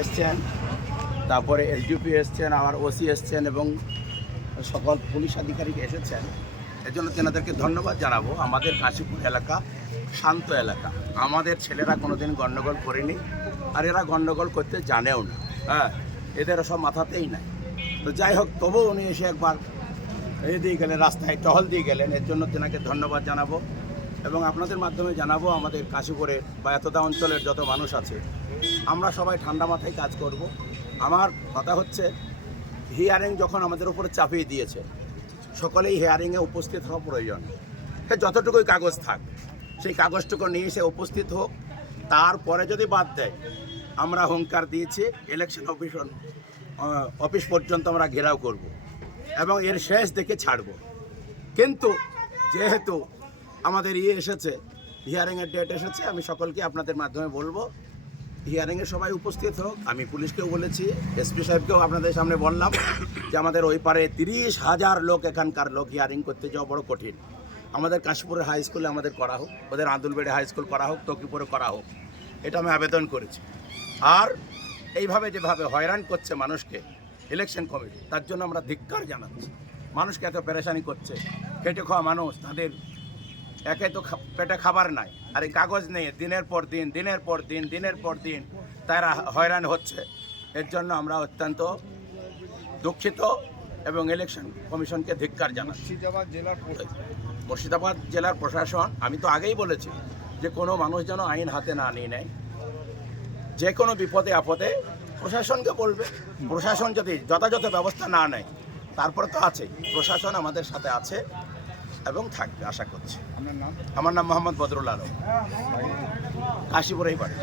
এসছেন, তারপরে এসডিপি এসছেন, আমার ওসি এসছেন এবং সকল পুলিশ আধিকারিক এসেছেন। এর জন্য তেনাদেরকে ধন্যবাদ জানাব। আমাদের কাশীপুর এলাকা শান্ত এলাকা। আমাদের ছেলেরা কোনোদিন গণ্ডগোল করেনি, আর এরা গণ্ডগোল করতে জানেও না। হ্যাঁ এদের সব মাথাতেই নাই। তো যাই হোক, তবুও উনি এসে একবার এই দিয়ে গেলেন, রাস্তায় টহল দিয়ে গেলেন। এর জন্য তেনাকে ধন্যবাদ জানাব। এবং আপনাদের মাধ্যমে জানাব আমাদের কাশীপুরে বা এতটা অঞ্চলের যত মানুষ আছে। আমরা সবাই ঠান্ডা মাথায় কাজ করব। আমার কথা হচ্ছে হিয়ারিং যখন আমাদের উপরে চাপিয়ে দিয়েছে, সকলেই হিয়ারিংয়ে উপস্থিত হওয়া প্রয়োজন। সে যতটুকুই কাগজ থাক, সেই কাগজটুকু নিয়ে এসে উপস্থিত হোক। তারপরে যদি বাদ দেয়, আমরা হুঙ্কার দিয়েছি ইলেকশন অফিস অফিস পর্যন্ত আমরা ঘেরাও করব এবং এর শেষ দেখে ছাড়ব। কিন্তু যেহেতু আমাদের ইয়ে এসেছে হিয়ারিংয়ের ডেট এসেছে, আমি সকলকে আপনাদের মাধ্যমে বলব। হিয়ারিংয়ে সবাই উপস্থিত হোক, আমি পুলিশকেও বলেছি এসপি সাহেবকেও আপনাদের সামনে বললাম যে আমাদের ওই পারে তিরিশ হাজার লোক এখানকার লোক হিয়ারিং করতে যাওয়া বড় কঠিন। আমাদের কাশীপুরের হাই স্কুলে আমাদের করা হোক, ওদের আন্দুলবেড়ে হাই স্কুল করা হোক, তকিপুরে করা হোক, এটা আমি আবেদন করেছি। আর এইভাবে যেভাবে হয়রান করছে মানুষকে ইলেকশন কমিটি তার জন্য আমরা ধিক্কার জানাচ্ছি। মানুষকে এত পেরেশানি করছে খেটে খাওয়া মানুষ, তাদের একে তো পেটে খাবার নাই আর এই কাগজ নেই দিনের পর দিন দিনের পর দিন দিনের পর দিন তারা হয়রান হচ্ছে। এর জন্য আমরা অত্যন্ত দুঃখিত এবং ইলেকশন কমিশনকে ধিক্কার জানাচ্ছি। মুর্শিদাবাদ জেলার মুর্শিদাবাদ জেলার প্রশাসন আমি তো আগেই বলেছি যে কোনো মানুষ যেন আইন হাতে না নিয়ে নেয়। যে কোনো বিপদে আপদে প্রশাসনকে বলবে। প্রশাসন যদি যথাযথ ব্যবস্থা না নেয় তারপর তো আছে প্রশাসন আমাদের সাথে আছে। এবং থাকবে আশা করছি। আমার নাম মোহাম্মদ বদরুল আলম। কাশীপুরেই বাড়ি।